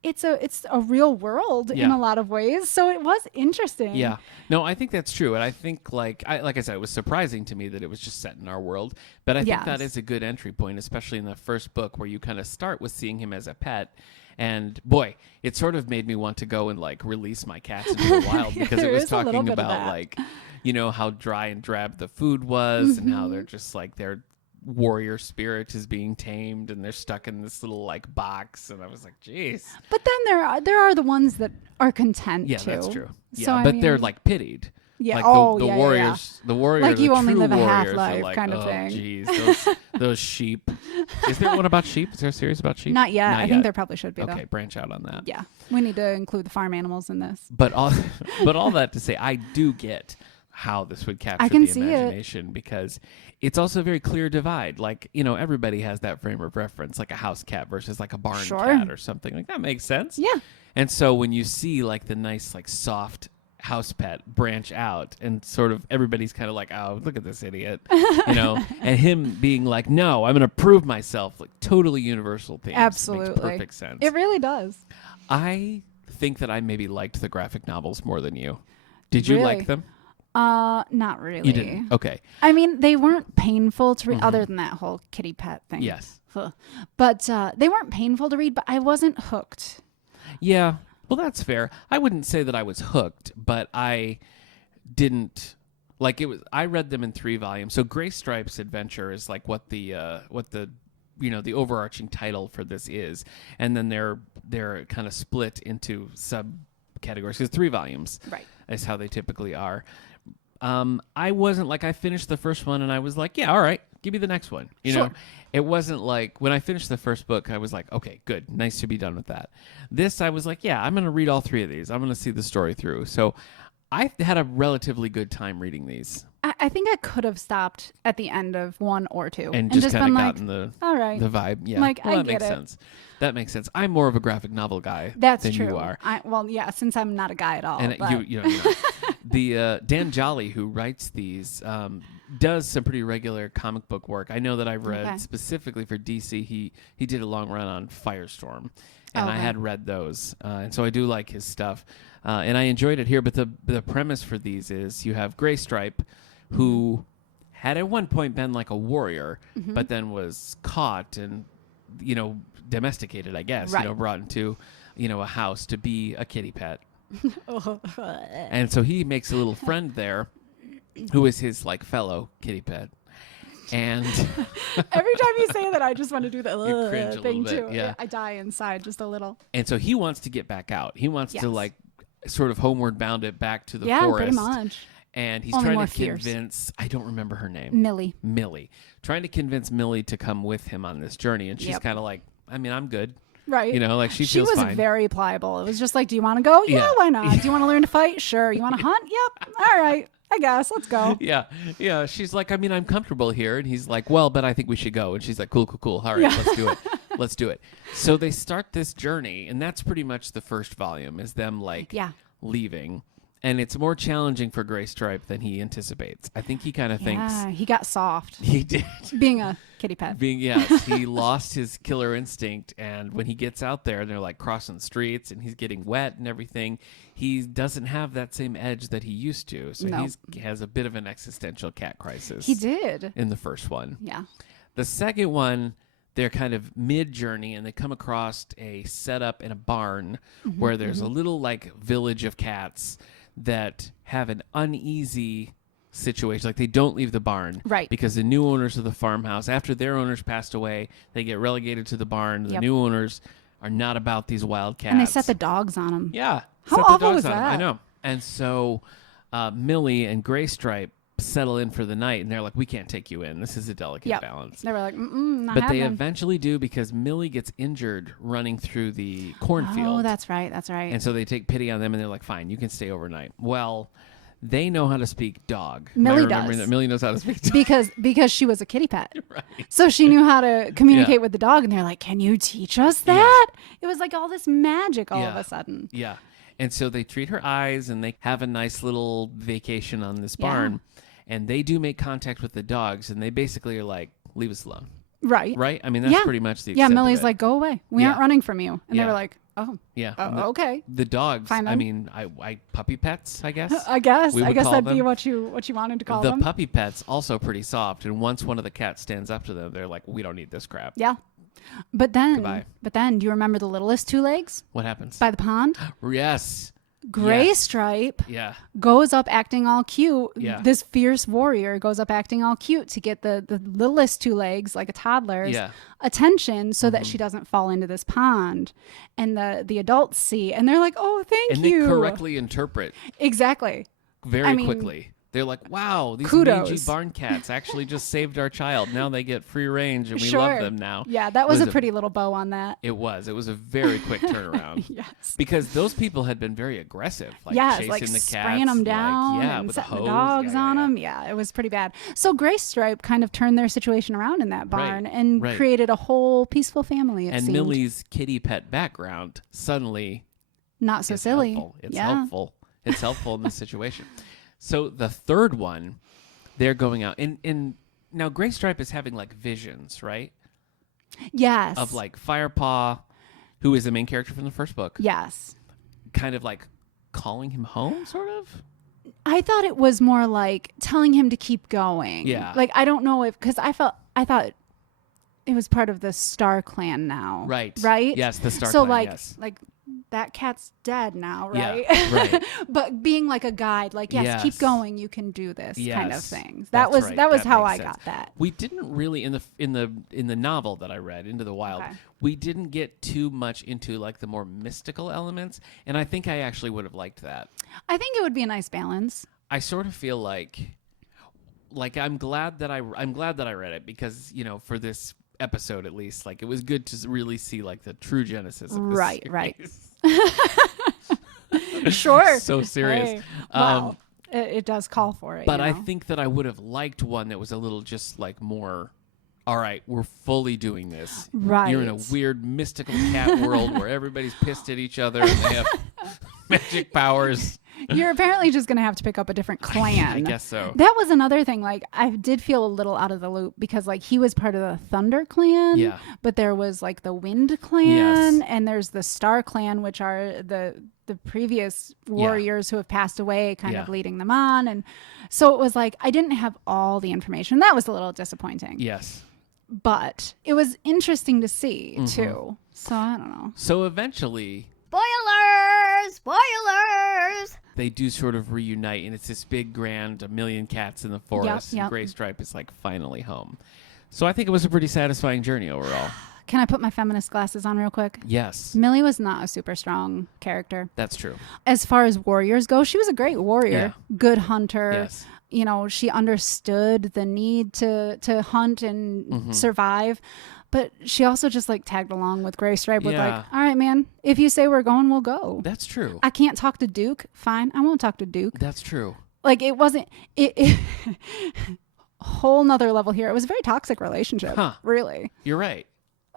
it's a real world in a lot of ways. So it was interesting. Yeah. No, I think that's true. And I think like I said, it was surprising to me that it was just set in our world. But I think that is a good entry point, especially in the first book where you kind of start with seeing him as a pet. And boy, it sort of made me want to go and like release my cats into the wild, because it was talking about like, how dry and drab the food was and how they're just like their warrior spirit is being tamed and they're stuck in this little like box. And I was like, geez. But then there are the ones that are content too. Yeah, that's true. Yeah, so, but they're like pitied. Yeah. Like the warriors, the warriors, like you the only true live a warriors half-life are like, kind of oh, thing. Geez, those sheep. Is there one about sheep? Is there a series about sheep? Not yet. I think there probably should be. Okay, though. branch out on that. Yeah, we need to include the farm animals in this. But all that to say, I do get how this would capture the imagination, because it's also a very clear divide. Like, everybody has that frame of reference, like a house cat versus like a barn cat or something. Like that makes sense. Yeah. And so when you see like the nice, like soft house pet branch out, and sort of everybody's kind of like, oh, look at this idiot, and him being like, no, I'm going to prove myself, like totally universal themes. Absolutely. Makes perfect sense. It really does. I think that I maybe liked the graphic novels more than you. Did you like them? Not really. You didn't? Okay. I mean, they weren't painful to read, other than that whole kitty pet thing. Yes. But they weren't painful to read, but I wasn't hooked. Yeah. Well, that's fair. I wouldn't say that I was hooked, but I didn't like it was. I read them in 3 volumes. So Gray Stripes Adventure is like what the the overarching title for this is, and then they're kind of split into subcategories. Because 3 volumes, right, is how they typically are. I wasn't like, I finished the first one and I was like, yeah, all right, give me the next one. You know, it wasn't like when I finished the first book, I was like, okay, good, nice to be done with that. This, I was like, yeah, I'm going to read all 3 of these. I'm going to see the story through. So I had a relatively good time reading these. I think I could have stopped at the end of 1 or 2 and just kind been of like, gotten the all right, the vibe. Yeah, Like, well, I that get makes it. sense. That makes sense. I'm more of a graphic novel guy that's than true. you are. Well, yeah, since I'm not a guy at all. And but you know, the Dan Jolly, who writes these, does some pretty regular comic book work. I know that I've read Okay. specifically for DC. He did a long run on Firestorm, and I Okay. had read those, and so I do like his stuff, and I enjoyed it here. But the premise for these is you have Gray Stripe, who had at one point been like a warrior, but then was caught and domesticated, I guess, Right. brought into a house to be a kitty pet. And so he makes a little friend there who is his like fellow kitty pet. And Every time you say that, I just want to do the You cringe a thing little bit, too. yeah. I die inside just a little. and so he wants to get back out. He wants Yes. to like sort of homeward bound it back to the Yeah, forest. pretty much. And he's Only trying more to fierce. convince, I don't remember her name. Millie. Trying to convince Millie to come with him on this journey. And she's Yep. kind of like, I mean, I'm good. Right. Like she She feels was fine. very pliable. It was just like, do you want to go? Yeah, Yeah. why not? Do you want to learn to fight? Sure. You want to hunt? Yep. All right. I guess. Let's go. Yeah. She's like, I mean, I'm comfortable here. And he's like, well, but I think we should go. And she's like, cool. All right, let's do it. Let's do it. So they start this journey. And that's pretty much the first volume is them like Yeah. leaving. And it's more challenging for Gray Stripe than he anticipates. I think he kind of thinks Yeah. He got soft he did. being a kitty pet. He lost his killer instinct, and when he gets out there, they're like crossing streets, and he's getting wet and everything. He doesn't have that same edge that he used to, so No. he has a bit of an existential cat crisis. He did. In the first one. Yeah. The second one, they're kind of mid-journey, and they come across a setup in a barn Mm-hmm, where there's a little like village of cats that have an uneasy situation. Like they don't leave the barn. Right. Because the new owners of the farmhouse, after their owners passed away, they get relegated to the barn. The Yep. new owners are not about these wild cats. And they set the dogs on him. Yeah. How set the awful dogs was on 'em. I that? know. And so Millie and Gray Stripe settle in for the night, and they're like, we can't take you in. This is a delicate Yep. balance. They were like, not But they happening. eventually do because Millie gets injured running through the cornfield. Oh, that's right. That's right. And so they take pity on them, and they're like, fine, you can stay overnight. Well, they know how to speak dog. Millie Am I remembering does. that? Millie knows how to speak dog. because she was a kitty pet. Right. So she knew how to communicate Yeah. with the dog, and they're like, "Can you teach us that?" It was like all this magic all of Yeah. a sudden. Yeah. And so they treat her eyes, and they have a nice little vacation on this barn. And they do make contact with the dogs, and they basically are like, leave us alone. Right. Right? I mean, that's Yeah. pretty much the Yeah. extent of Millie's it. like, "Go away. We aren't Yeah. running from you." And they Yeah. were like, "Oh, yeah. And okay." the dogs, Fine I then. mean, I puppy pets, I guess. I guess. We I would guess call that'd be them. what you wanted to call The them. puppy pets also pretty soft, and once one of the cats stands up to them, they're like, we don't need this crap. Yeah. But then, Goodbye. do you remember the littlest two legs What happens? by the pond? Yes. Gray Yes. Stripe Yeah. goes up acting all cute. Yeah. This fierce warrior goes up acting all cute to get the littlest two legs, like a toddler's, Yeah. attention so that she doesn't fall into this pond. And the adults see, and they're like, "Oh, thank And you." they correctly interpret Exactly. very I mean, quickly. They're like, wow, these kudos. mangy barn cats actually just saved our child. Now they get free range, and we Sure. love them now. Yeah, that was It a pretty little bow on that. It was. It was a very quick turnaround. Yes. Because those people had been very aggressive, like Yes, chasing like the cats, spraying them down like, yeah, and with setting the hose. dogs Yeah, on yeah. them. Yeah, it was pretty bad. So Gray Stripe kind of turned their situation around in that barn and right. created a whole peaceful family. It And seemed. Millie's kitty pet background suddenly Not so is silly. helpful. It's yeah. helpful. It's helpful in this situation. So the third one, they're going out. And now Gray Stripe is having like visions, right? Yes. Of like Firepaw, who is the main character from the first book, Yes. kind of like calling him home, sort of. I thought it was more like telling him to keep going. Yeah. Like I don't know if because I thought it was part of the Star Clan now. Right. Right. Yes, the Star So Clan, yes. like that cat's dead now, Yeah, right? right. But being like a guide, like yes, keep Yes. going, you can do this kind of Yes, thing. that's right. That was That how makes I sense. got that. We didn't really in the novel that I read, Into the Wild, Okay. we didn't get too much into like the more mystical elements, and I think I actually would have liked that. I think it would be a nice balance. I sort of feel like I'm glad that I read it because, for this episode at least, like it was good to really see like the true genesis of this Right. series. Sure. So serious. Hey, wow. it does call for it. But you I know? think that I would have liked one that was a little just like more, all right, we're fully doing this. Right. You're in a weird mystical cat world where everybody's pissed at each other and they have magic powers. You're apparently just going to have to pick up a different clan. I guess so. That was another thing. Like, I did feel a little out of the loop because, like, he was part of the Thunder Clan. Yeah. But there was, like, the Wind Clan. Yes. And there's the Star Clan, which are the previous warriors who have passed away, kind of leading them on. And so it was like, I didn't have all the information. That was a little disappointing. Yes. But it was interesting to see, too. So, I don't know. So eventually, Spoilers! they do sort of reunite, and it's this big, grand, a million cats in the forest, and Gray Stripe is like finally home. So I think it was a pretty satisfying journey overall. Can I put my feminist glasses on real quick? Yes, Millie was not a super strong character. that's true. As far as warriors go, she was a great warrior, good hunter. Yes. You know, she understood the need to hunt and survive. But she also just like tagged along with Gray Stripe with like, all right, man, if you say we're going, we'll go. That's true. I can't talk to Duke. Fine. I won't talk to Duke. That's true. Like it wasn't it whole nother level here. It was a very toxic relationship. Really. You're right.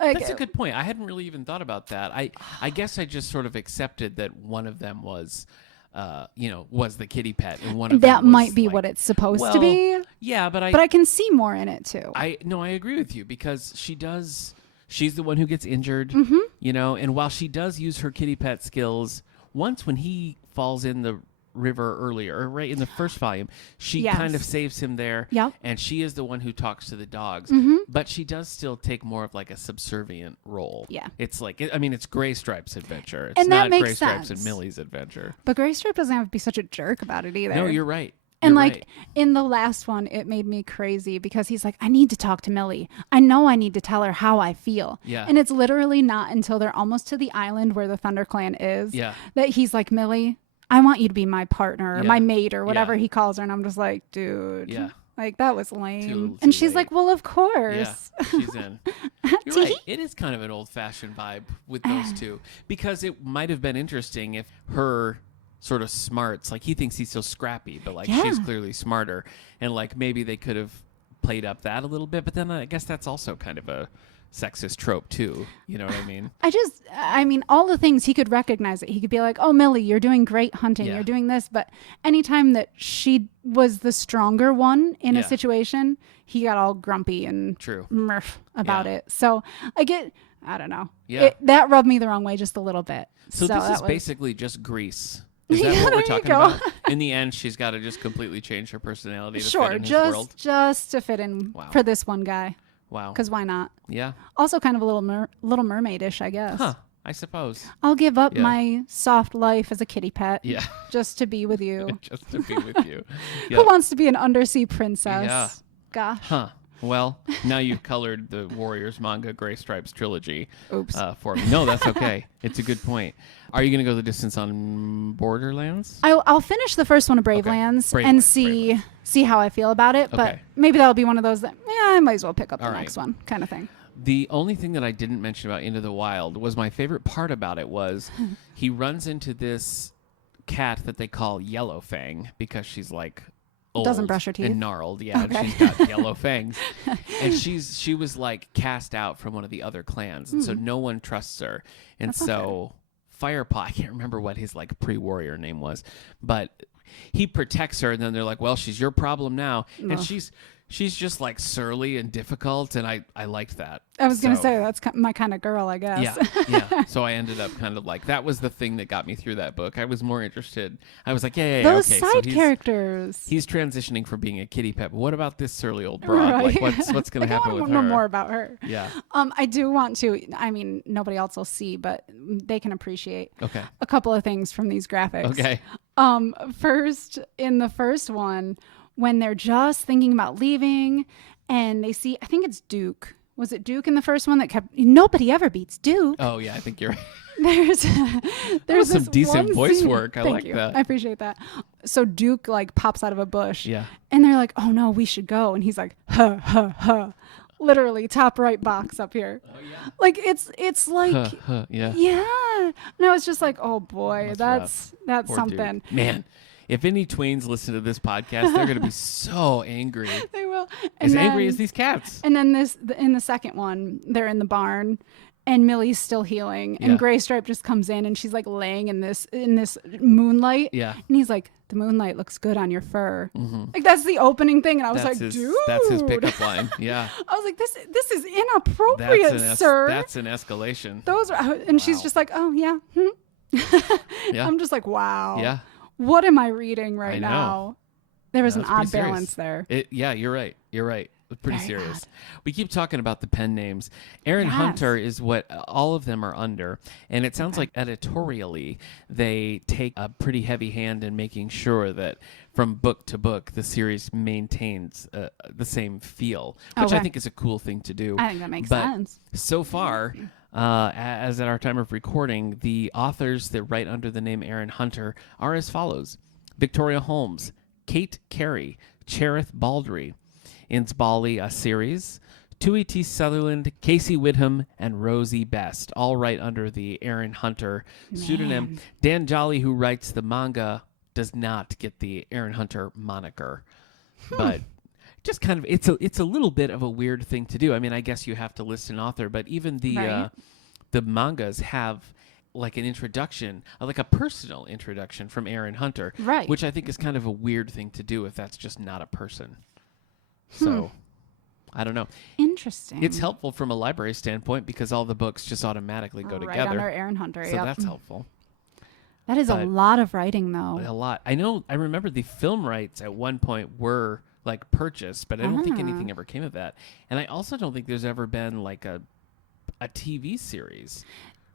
Like, That's a good point. I hadn't really even thought about that. I guess I just sort of accepted that one of them was, was the kitty pet, and one of that them was might be like, what it's supposed to be. Yeah, but I can see more in it too. I agree with you because she's the one who gets injured, and while she does use her kitty pet skills, once when he falls in the river earlier, or right in the first volume, she kind of saves him there. Yep. And she is the one who talks to the dogs. But she does still take more of like a subservient role. Yeah. It's like, it's Gray Stripe's adventure. It's And that not makes Gray Stripe's sense. and Millie's adventure. But Gray Stripe doesn't have to be such a jerk about it either. No, you're right. And You're like right. in the last one, it made me crazy because he's like, I need to talk to Millie. I know I need to tell her how I feel. Yeah. And it's literally not until they're almost to the island where the Thunder Clan is that he's like, Millie, I want you to be my partner or my mate or whatever he calls her. And I'm just like, dude, like that was lame. And she's like, well, of course. Yeah, she's in. You're right. It is kind of an old-fashioned vibe with those two because it might have been interesting if her sort of smarts, like he thinks he's so scrappy, but like she's clearly smarter, and like maybe they could have played up that a little bit. But then I guess that's also kind of a sexist trope too. You know what I mean? I mean, all the things he could recognize it. He could be like, oh, Millie, you're doing great hunting. You're doing this. But anytime that she was the stronger one in a situation, he got all grumpy and murph about it. So I don't know. Yeah. That rubbed me the wrong way just a little bit. So this is basically just Grease. Is that what we're talking about? In the end, she's got to just completely change her personality to fit in his world. Just to fit in for this one guy. Wow. Because why not? Yeah. Also kind of a little mermaid-ish, I guess. Huh. I suppose. I'll give up my soft life as a kitty pet. Yeah. Just to be with you. Just to be with you. Yep. Who wants to be an undersea princess? Yeah. Gosh. Huh. Well, now you've colored the Warriors manga Gray Stripes trilogy. Oops. For me. No, that's okay. It's a good point. Are you going to go the distance on Borderlands? I'll finish the first one of Bravelands and see how I feel about it. But maybe that'll be one of those that, I might as well pick up the next one kind of thing. The only thing that I didn't mention about Into the Wild was my favorite part about it was he runs into this cat that they call Yellow Fang because she's like old doesn't brush her teeth and gnarled, and she's got yellow fangs, and she was like cast out from one of the other clans, and so no one trusts her, and That's so Firepaw, I can't remember what his like pre-warrior name was, but he protects her, and then they're like, well, she's your problem now, and she's just like surly and difficult, and I liked that. I was going to say that's my kind of girl, I guess. Yeah. So I ended up kind of like, that was the thing that got me through that book. I was more interested. I was like, Those okay. side characters. He's transitioning from being a kitty pet, but what about this surly old broad? Right. Like, what's going to happen with her? I want to know more about her. Yeah. I do want to. I mean, nobody else will see, but they can appreciate a couple of things from these graphics. Okay. First, in the first one, when they're just thinking about leaving, and they see, I think it's Duke. Was it Duke in the first one that kept? Nobody ever beats Duke. Oh yeah, I think you're right. There's some this decent one voice scene. work. I Thank like you. that. I appreciate that. So Duke like pops out of a bush. Yeah. And they're like, "Oh no, we should go." And he's like, "Huh, huh, huh." Literally top right box up here. Oh yeah. Like it's like yeah. yeah. No, it's just like, oh boy, that's Poor something. Duke. Man, If any tweens listen to this podcast, they're going to be so angry. They will. As angry as these cats. And then in the second one, they're in the barn. And Millie's still healing, and Yeah. Gray Stripe just comes in, and she's like laying in this moonlight. Yeah. And he's like, "The moonlight looks good on your fur." Like that's the opening thing, and I was dude, that's his pickup line. Yeah. I was like, "This is inappropriate, sir." That's an escalation. Those are, and she's Wow. just like, "Oh yeah." Yeah. I'm just like, "Wow." Yeah. What am I reading right I know. now? There was No, an it's pretty odd serious. balance there. Yeah, you're right. You're right. It's pretty Very serious. odd. We keep talking about the pen names. Erin Yes. Hunter is what all of them are under. And it sounds like editorially, they take a pretty heavy hand in making sure that from book to book, the series maintains the same feel, which I Okay. think is a cool thing to do. I think that makes But sense. so far, as at our time of recording, the authors that write under the name Erin Hunter are as follows: Victoria Holmes, Kate Carey, Cherith Baldry, Inzbali a series, Tui T. Sutherland, Casey Whitham, and Rosie Best, all write under the Erin Hunter pseudonym. Man. Dan Jolly, who writes the manga, does not get the Erin Hunter moniker, but just kind of it's a little bit of a weird thing to do. I mean, I guess you have to list an author, but even Right. the mangas have like an introduction, like a personal introduction from Erin Hunter, Right. which I think is kind of a weird thing to do if that's just not a person. So, I don't know. Interesting. It's helpful from a library standpoint because all the books just automatically go right together. under Erin Hunter. So Yep. that's helpful. That is a but- lot of writing, though. A lot. I remember the film rights at one point were like purchased, but I don't think anything ever came of that. And I also don't think there's ever been like a TV series.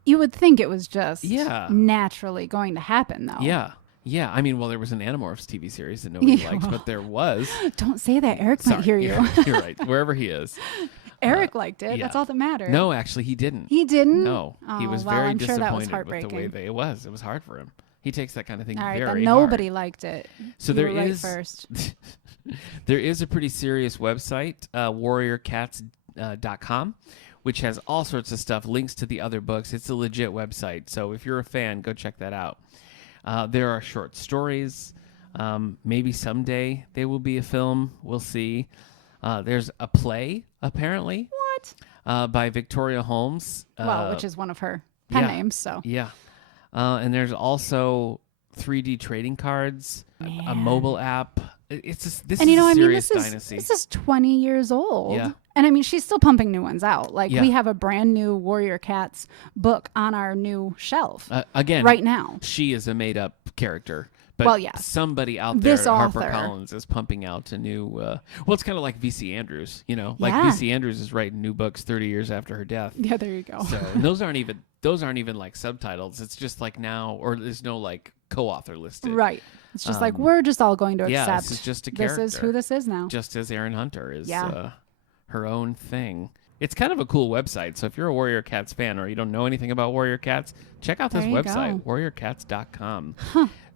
You would think it was just Yeah. naturally going to happen, though. Yeah. Yeah. I mean, well, there was an Animorphs TV series that nobody Yeah, liked, well. but there was. Don't say that. Eric Sorry, might hear you. You're right. Wherever he is. Eric liked it. yeah. That's all that mattered. No, actually, he didn't. He didn't? No, he Oh, was well, very I'm sure that was disappointed with the way heartbreaking. that it was. It was hard for him. He takes that kind of thing All right, very then hard. nobody liked it. So You there were right is first. there is a pretty serious website, warriorcats.com, which has all sorts of stuff, links to the other books. It's a legit website. So if you're a fan, go check that out. There are short stories. Maybe someday they will be a film. We'll see. There's a play, apparently, What? by Victoria Holmes. Well, which is one of her pen yeah. names, so. Yeah. And there's also 3D trading cards, a Man. mobile app. It's just, this And is you know, a I mean, serious this dynasty. is 20 years old. Yeah. And I mean, she's still pumping new ones out. Like, Yeah. we have a brand new Warrior Cats book on our new shelf Again, right now. she is a made-up character. But Well, yes. somebody out there This at author. HarperCollins is pumping out a new... well, it's kind of like V.C. Andrews, you know? Like Yeah. V.C. Andrews is writing new books 30 years after her death. Yeah, there you go. So and those aren't even like subtitles. It's just like now, or there's no like co-author listed. Right. It's just like, Um, we're just all going to yeah, accept this is just a this is character. who this is now. Just as Erin Hunter is Yeah. her own thing. It's kind of a cool website. So if you're a Warrior Cats fan or you don't know anything about Warrior Cats, check out this There you website, go. warriorcats.com.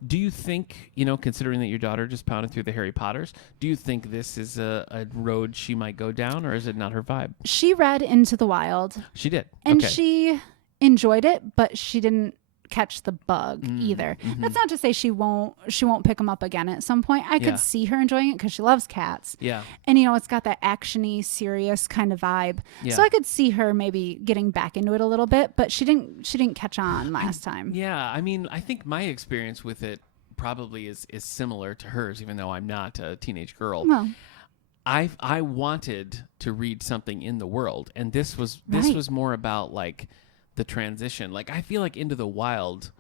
Do you think, considering that your daughter just pounded through the Harry Potters, do you think this is a road she might go down, or is it not her vibe? She read Into the Wild She did. and okay. she enjoyed it, but she didn't catch the bug Mm, either. mm-hmm. That's not to say she won't pick them up again at some point. I Yeah. could see her enjoying it because she loves cats. Yeah. And it's got that actiony, serious kind of vibe. Yeah. So I could see her maybe getting back into it a little bit, but she didn't catch on last time. Yeah. I mean, I think my experience with it probably is similar to hers, even though I'm not a teenage girl. Well, I wanted to read something in the world, and this was Right. more about like the transition. Like I feel like Into the Wild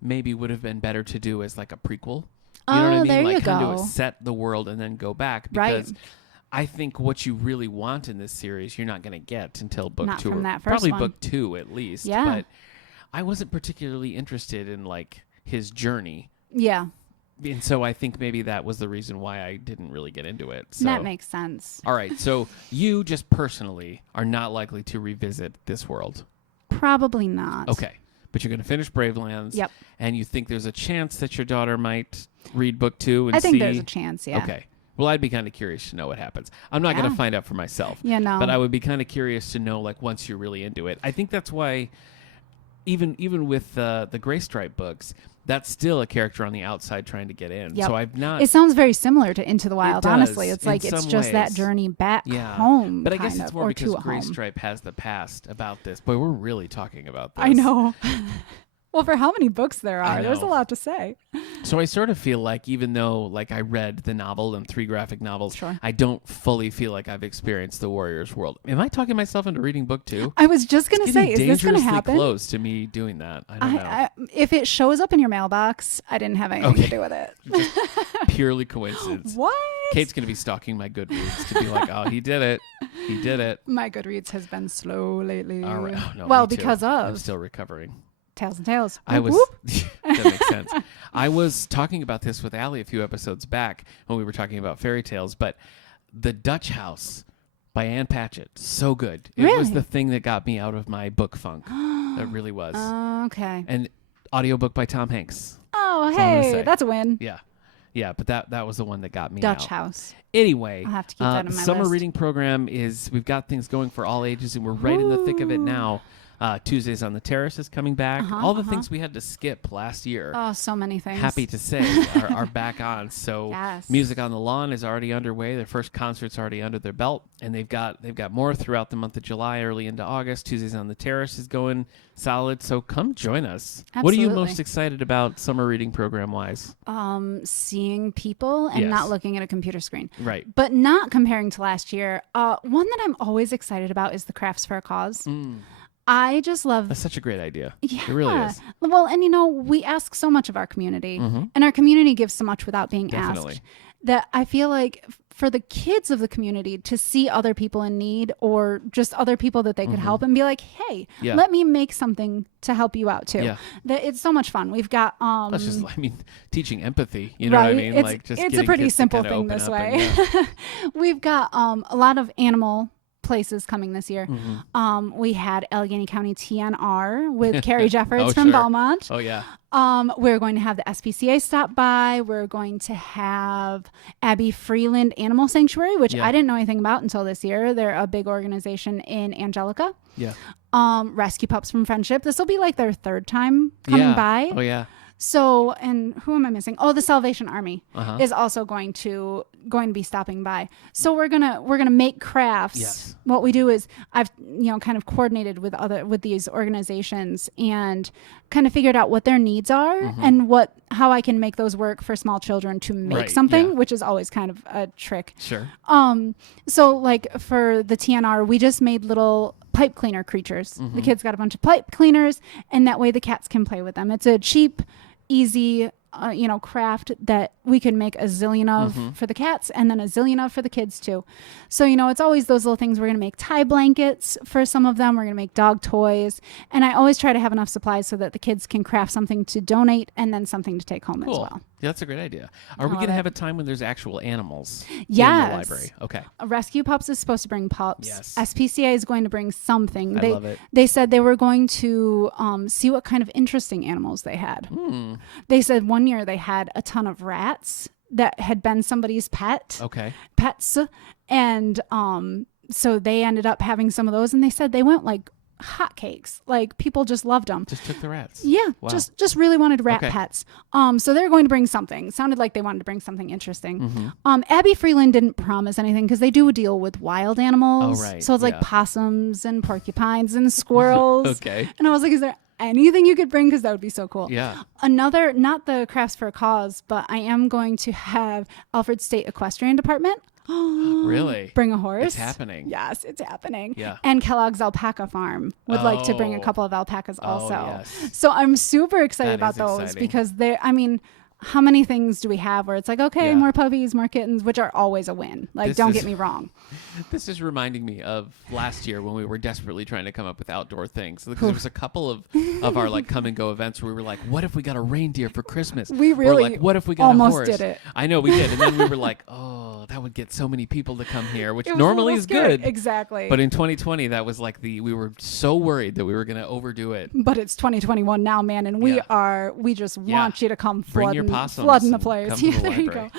maybe would have been better to do as like a prequel. You know what I mean? there like you kind go. of set the world and then go back, Right. because I think what you really want in this series you're not going to get until book Not 2 from or that first probably one. book 2 at least. Yeah. But I wasn't particularly interested in like his journey. yeah, And so I think maybe that was the reason why I didn't really get into it. So that makes sense. all right, so you just personally are not likely to revisit this world. Probably not. Okay, but you're going to finish Bravelands. Yep. And you think there's a chance that your daughter might read book 2 and I think see... there's a chance, yeah. Okay. Well, I'd be kind of curious to know what happens. I'm not going Yeah. to find out for myself. Yeah, no. But I would be kind of curious to know, like, once you're really into it. I think that's why, even with the Gray Stripe books, that's still a character on the outside trying to get in. Yep. So I've not. It sounds very similar to Into the Wild, does, honestly. It's in like it's some just that ways. journey back Yeah. home, But I guess kind it's of, more or because to a Gray home. Stripe has the past about this. Boy, we're really talking about this. I know. Well, for how many books there I are, there's a know. lot to say. So I sort of feel like even though like I read the novel and 3 graphic novels, Sure. I don't fully feel like I've experienced the Warriors world. Am I talking myself into reading book 2? I was just going to It's say, getting is this going to dangerously happen? close to me doing that. I don't know. If it shows up in your mailbox, I didn't have anything to do with it. Purely coincidence. What? Kate's going to be stalking my Goodreads to be like, oh, he did it. He did it. My Goodreads has been slow lately. All right. Oh, no, well, me too. because I'm of still recovering. Tails and Tails. I Whoop, was. whoop. That makes sense. I was talking about this with Allie a few episodes back when we were talking about fairy tales, but The Dutch House by Ann Patchett, so good. It was Really? the thing that got me out of my book funk. It really was. Okay. And audiobook by Tom Hanks. Oh, That's all I'm gonna hey, say. that's a win. Yeah. Yeah, but that was the one that got me Dutch out. House. Anyway, I'll have to keep that in the my summer list. reading program we've got things going for all ages, and we're right in the thick of it now. Tuesdays on the Terrace is coming back. All the things we had to skip last year. Oh, so many things. Happy to say are back on. So Yes. Music on the Lawn is already underway. Their first concert's already under their belt, and they've got more throughout the month of July, early into August. Tuesdays on the Terrace is going solid. So come join us. What are you Absolutely. most excited about summer reading program wise? Seeing people and Yes. not looking at a computer screen. Right. But not comparing to last year. One that I'm always excited about is the Crafts for a Cause. I just love. That's such a great idea. Yeah. It really is. Well, and we ask so much of our community, Mhm. and our community gives so much without being Definitely. asked, that I feel like for the kids of the community to see other people in need or just other people that they could help and be like, hey, Yeah. let me make something to help you out too. Yeah. That it's so much fun. We've got That's just, teaching empathy. You know right. what I mean? It's, Like just it's a getting pretty kids to simple kinda thing open this up way. and, yeah. We've got a lot of animal places coming this year. Mm-hmm. We had Allegheny County TNR with Carrie Jeffords Oh, from sure. Belmont. Oh yeah. We're going to have the SPCA stop by. We're going to have Abby Freeland Animal Sanctuary, which Yeah. I didn't know anything about until this year. They're a big organization in Angelica. Yeah. Rescue Pups from Friendship. This will be like their 3rd time coming Yeah. by. Oh yeah. So, and who am I missing? Oh, the Salvation Army Uh-huh. is also going to be stopping by. So we're gonna make crafts. Yes. What we do is I've kind of coordinated with these organizations and kind of figured out what their needs are and how I can make those work for small children to make Right, something, yeah. which is always kind of a trick. Sure. So like for the TNR, we just made little pipe cleaner creatures. The kids got a bunch of pipe cleaners, and that way the cats can play with them. It's a cheap, easy, craft that we can make a zillion of for the cats and then a zillion of for the kids too. So, it's always those little things. We're going to make tie blankets for some of them. We're going to make dog toys. And I always try to have enough supplies so that the kids can craft something to donate and then something to take home as Cool. well. Yeah, that's a great idea. Are we love going to it. have a time when there's actual animals in the Yes. library? Okay. Rescue Pups is supposed to bring pups. Yes. SPCA is going to bring something. I They love it. They said they were going to see what kind of interesting animals they had. They said one year they had a ton of rats that had been somebody's pets, and so they ended up having some of those, and they said they went like hotcakes. Like people just loved them. Just took the rats. Yeah, Wow. just really wanted rat Okay. pets. So they're going to bring something. Sounded like they wanted to bring something interesting. Mm-hmm. Abby Freeland didn't promise anything because they do deal with wild animals. Oh, right. So it's like Yeah. possums and porcupines and squirrels. Okay. And I was like, is there anything you could bring? Because that would be so cool. Yeah. Another, not the Crafts for a Cause, but I am going to have Alfred State Equestrian Department. Really? Bring a horse. It's happening. Yes, it's happening. Yeah. And Kellogg's Alpaca Farm would like to bring a Oh. couple of alpacas also. yes. So I'm super excited That about is those exciting. because how many things do we have where it's like, okay, Yeah. more puppies, more kittens, which are always a win. Like, This don't is- get me wrong. This is reminding me of last year when we were desperately trying to come up with outdoor things. Because there was a couple of our like come and go events where we were like, what if we got a reindeer for Christmas? We Or really like, what if we got a almost horse? did it. I know we did. And then we were like, oh, that would get so many people to come here, which It was a normally little is scary. good. Exactly. But in 2020, that was like we were so worried that we were going to overdo it. But it's 2021 now, man, and we Yeah. just Yeah. want you to come Bring your flooding possums the and place. come to Yeah, the there you library.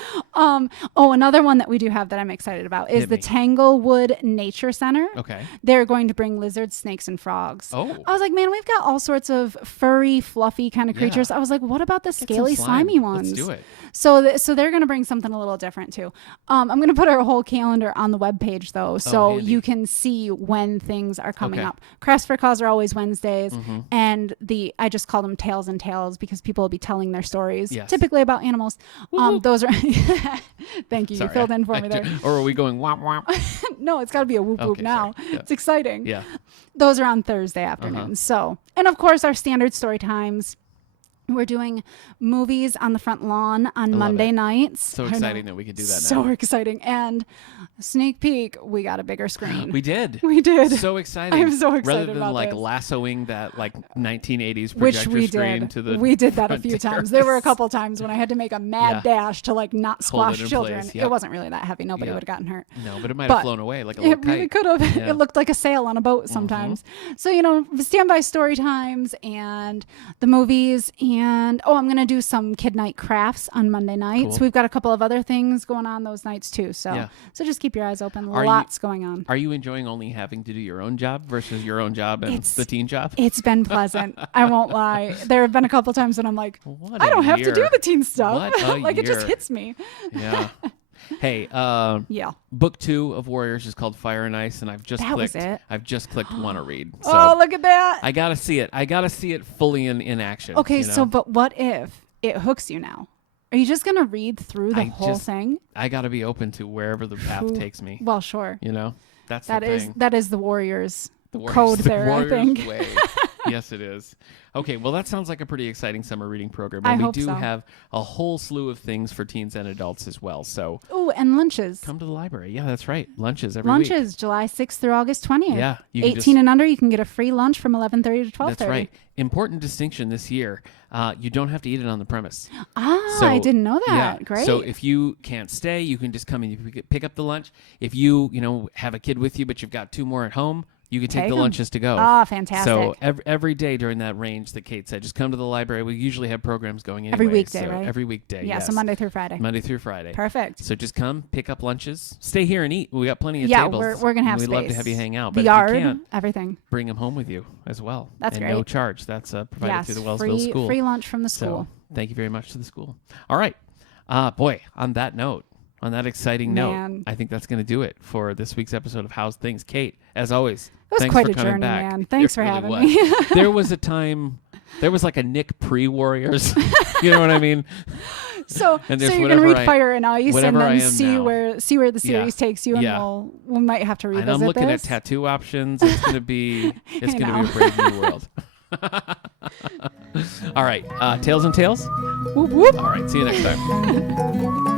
Another one that we do have that I'm excited about is Hit the me. Tanglewood Nature Center. Okay. They're going to bring lizards, snakes, and frogs. Oh. I was like, man, we've got all sorts of furry, fluffy kind of creatures. I was like, what about the Get some scaly, slime. slimy ones? Let's do it. So they're going to bring something a little different too. I'm going to put our whole calendar on the webpage though, so handy. you can see when things are coming Okay. up. Crafts for Cause are always Wednesdays, and I just call them Tales and Tales because people will be telling their stories, Yes. typically about animals. Those are. Thank you. Sorry, You filled in for me there. Or are we going womp womp? No, it's got to be a whoop whoop Okay, now. sorry. Yeah. It's exciting. Yeah. Those are on Thursday afternoons. So, and of course, our standard story times. We're doing movies on the front lawn on Monday it. nights. So I know. exciting that we could do that now. So exciting. And sneak peek, we got a bigger screen. We did. We did. So exciting. I'm so excited Rather than about like this. lassoing that like 1980s Which projector we screen did. to the We did that a front few times. terrace. There were a couple times when I had to make a mad dash to like not Hold it squash in children. place. Yep. It wasn't really that heavy. Nobody Yep. would have gotten hurt. No, but it might But have flown away like a little It really kite. could have. Yeah. Mm-hmm. It looked like a sail on a boat sometimes. So, standby story times and the movies. And, I'm going to do some kid night crafts on Monday nights. Cool. We've got a couple of other things going on those nights too. So, Yeah. so just keep your eyes open. Are you- Lots going on. Are you enjoying only having to do your own job versus your own job and the teen job? It's been pleasant. I won't lie. There have been a couple times when I'm like, What I a don't have to do year. the teen stuff. What a Like it just year. hits me. Yeah. Hey, Yeah. book 2 of Warriors is called Fire and Ice, and I've just That was clicked. it? I've just clicked want to read. So Oh, look at that. I gotta see it. I gotta see it fully in action. Okay, you so know? but what if it hooks you now? Are you just gonna read through the I whole just- thing? I gotta be open to wherever the path Ooh, takes me. Well, sure. You know, that's That the is thing. the Warriors The Warriors- code the there, I Warriors think. way. Yes, it is. Okay, well, that sounds like a pretty exciting summer reading program. I And we hope do so. have a whole slew of things for teens and adults as well. So Oh, and lunches. come to the library. Yeah, that's right. Lunches every week. Lunches, July 6th through August 20th. Yeah, you can 18 just- and under, you can get a free lunch from 11:30 to 12:30. That's right. Important distinction this year. You don't have to eat it on the premise. Ah, So, I didn't know that. Yeah. Great. So if you can't stay, you can just come and you pick up the lunch. If you have a kid with you, but you've got 2 more at home, you can take Take the 'em. lunches to go. Ah, fantastic. So every day during that range that Kate said, just come to the library. We usually have programs going anyway. Every weekday, so right? Every weekday, yeah, yes. so Monday through Friday. Monday through Friday. Perfect. So just come, pick up lunches, stay here and eat. We got plenty of Yeah, tables. we're gonna have We'd space. love to have you hang out. The But yard, if you can't, everything. bring them home with you as well. That's and great. no charge. That's provided Yes, through the Wellsville free, School. free lunch from the So school. thank you very much to the school. All right. Boy, on that note, on that exciting Man. note, I think that's going to do it for this week's episode of How's Things. Kate, as always, It was thanks quite for a coming journey, back. man. Thanks It for really having was. me. There was a time, there was like a Nick pre-Warriors. You know what I mean? So And you're there's gonna read whatever I- Fire and Ice and whatever I then am see now. where the series takes you, and Yeah. we might have to revisit And I'm looking this. at tattoo options. It's going to be I be a know. brave new world. All right. Tails and Tales? Whoop, whoop. All right. See you next time.